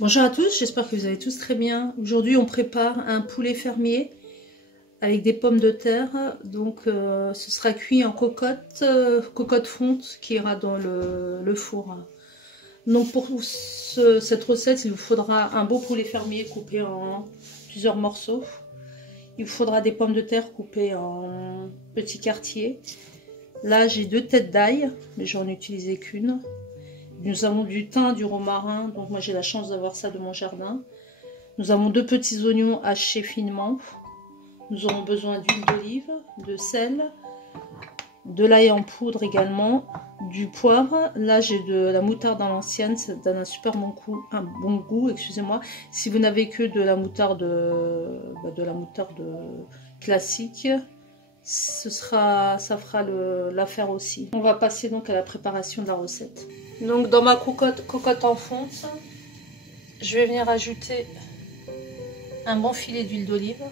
Bonjour à tous, j'espère que vous allez tous très bien. Aujourd'hui, on prépare un poulet fermier avec des pommes de terre. Donc, ce sera cuit en cocotte fonte qui ira dans le four. Donc, pour cette recette, il vous faudra un beau poulet fermier coupé en plusieurs morceaux. Il vous faudra des pommes de terre coupées en petits quartiers. Là, j'ai 2 têtes d'ail, mais j'en ai utilisé qu'une. Nous avons du thym, du romarin, donc moi j'ai la chance d'avoir ça de mon jardin. Nous avons 2 petits oignons hachés finement. Nous aurons besoin d'huile d'olive, de sel, de l'ail en poudre également, du poivre. Là j'ai de la moutarde à l'ancienne, ça donne un super bon goût, excusez-moi. Si vous n'avez que de la moutarde, classique, ça fera l'affaire aussi. On va passer donc à la préparation de la recette. Donc dans ma cocotte en fonte, je vais venir ajouter un bon filet d'huile d'olive.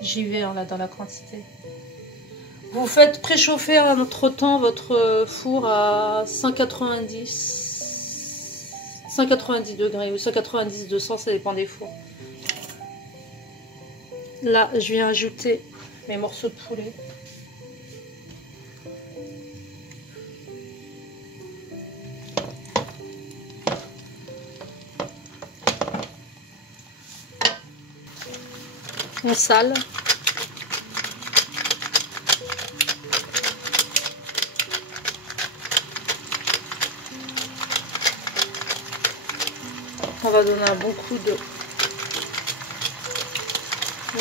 J'y vais là dans la quantité. Vous faites préchauffer entre-temps votre four à 190 degrés ou 190 200, ça dépend des fours. Là, je viens ajouter mes morceaux de poulet. On sale. On va donner un bon coup de...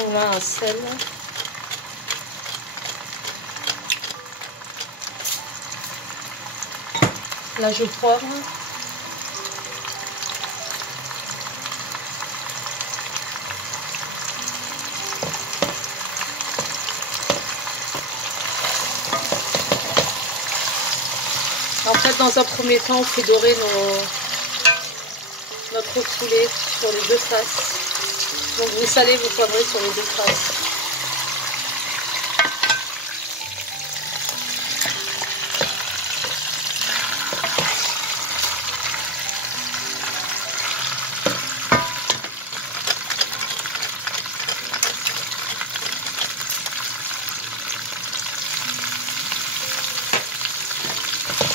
On a un sel. Là, je poivre. En fait, dans un premier temps, on fait dorer notre poulet sur les 2 faces. Donc vous salez, vous poivrez sur les 2 faces.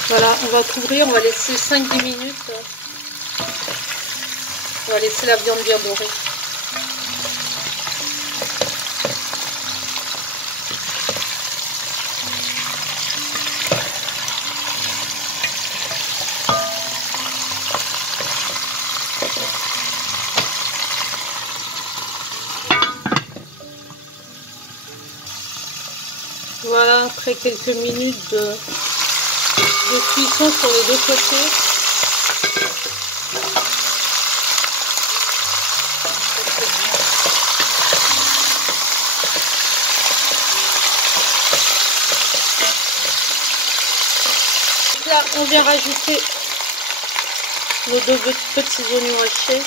Voilà, on va couvrir, on va laisser 5-10 minutes. On va laisser la viande bien dorée. Voilà, après quelques minutes de cuisson sur les 2 côtés. Là, on vient rajouter nos 2 petits oignons hachés.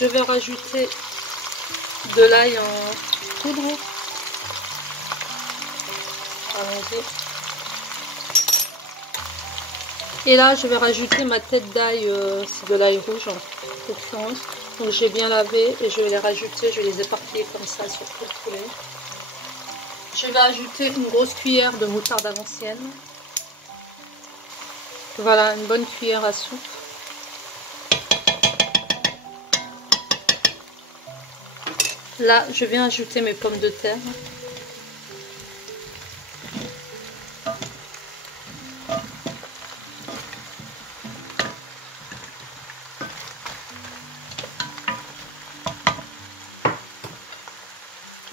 Je vais rajouter de l'ail en poudre. Allons-y. Et là, je vais rajouter ma tête d'ail, c'est de l'ail rouge en préférence. Donc j'ai bien lavé et je vais les rajouter, je vais les éparpiller comme ça sur tout le poulet. Je vais ajouter une grosse cuillère de moutarde à l'ancienne. Voilà, une bonne cuillère à soupe. Là, je viens ajouter mes pommes de terre.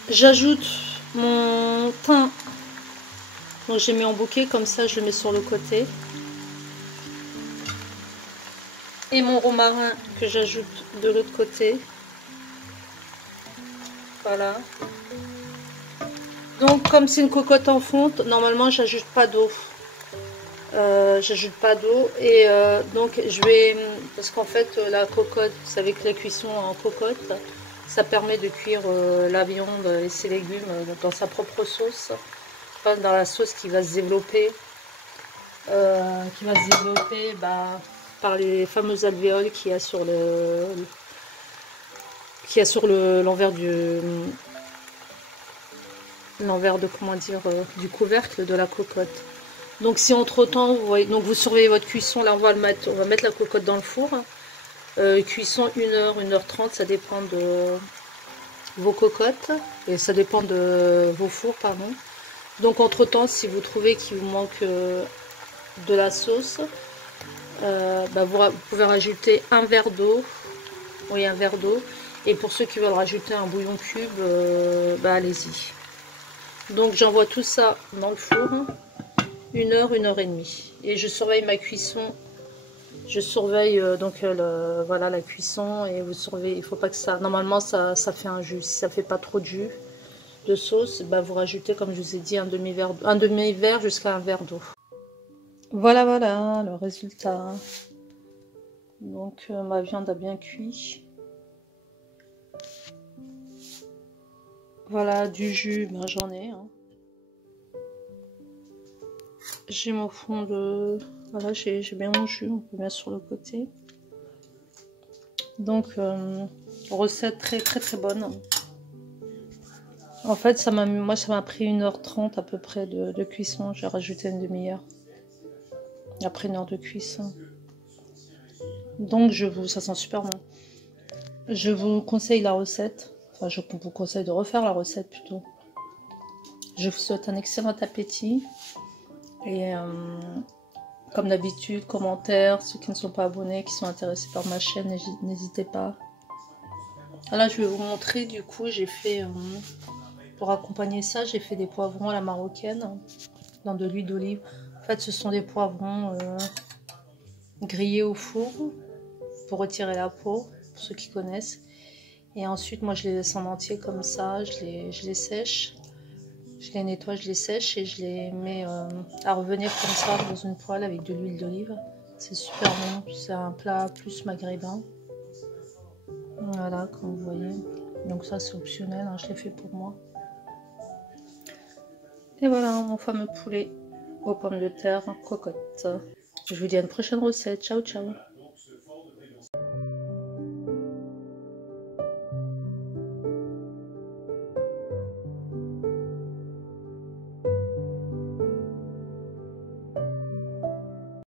J'ajoute mon thym. Donc j'ai mis en bouquet, comme ça je le mets sur le côté. Et mon romarin que j'ajoute de l'autre côté. Voilà. Donc comme c'est une cocotte en fonte, normalement j'ajoute pas d'eau. Et donc je vais, parce qu'en fait la cocotte, vous savez que la cuisson en cocotte, Ça permet de cuire la viande et ses légumes dans sa propre sauce, pas dans la sauce qui va se développer, bah, par les fameux alvéoles qu'il y a sur l'envers de comment dire du couvercle de la cocotte. Donc si entre temps vous voyez, donc vous surveillez votre cuisson, là on va mettre la cocotte dans le four. Cuisson 1h, 1h30, ça dépend de vos cocottes et ça dépend de vos fours, pardon. Donc entre temps, si vous trouvez qu'il vous manque de la sauce, bah, vous pouvez rajouter un verre d'eau, oui un verre d'eau, et pour ceux qui veulent rajouter un bouillon cube, bah allez-y. Donc j'envoie tout ça dans le four, 1h, 1h30, et je surveille ma cuisson. Je surveille voilà la cuisson, et vous surveillez, il faut pas que ça, normalement ça fait un jus, si ça fait pas trop de jus de sauce, bah vous rajoutez comme je vous ai dit un demi-verre jusqu'à un verre d'eau. Voilà le résultat. Donc ma viande a bien cuit. Voilà du jus, ben, j'en ai. Hein. J'ai mon fond de... Voilà, j'ai bien mon jus, on peut mettre sur le côté. Donc, recette très bonne. En fait, moi, ça m'a pris 1h30 à peu près de cuisson. J'ai rajouté une demi-heure. Après 1 heure de cuisson. Donc, ça sent super bon. Je vous conseille la recette. Enfin, je vous conseille de refaire la recette plutôt. Je vous souhaite un excellent appétit. Et comme d'habitude, commentaires, ceux qui ne sont pas abonnés, qui sont intéressés par ma chaîne, n'hésitez pas. Là, je vais vous montrer, du coup, j'ai fait, pour accompagner ça, j'ai fait des poivrons à la marocaine, dans de l'huile d'olive. En fait, ce sont des poivrons grillés au four, pour retirer la peau, pour ceux qui connaissent. Et ensuite, moi, je les laisse en entier comme ça, je les sèche. Je les nettoie, je les sèche et je les mets à revenir comme ça dans une poêle avec de l'huile d'olive. C'est super bon, c'est un plat plus maghrébin. Voilà, comme vous voyez. Donc ça c'est optionnel, hein, je l'ai fait pour moi. Et voilà mon fameux poulet aux pommes de terre cocotte. Je vous dis à une prochaine recette. Ciao ciao.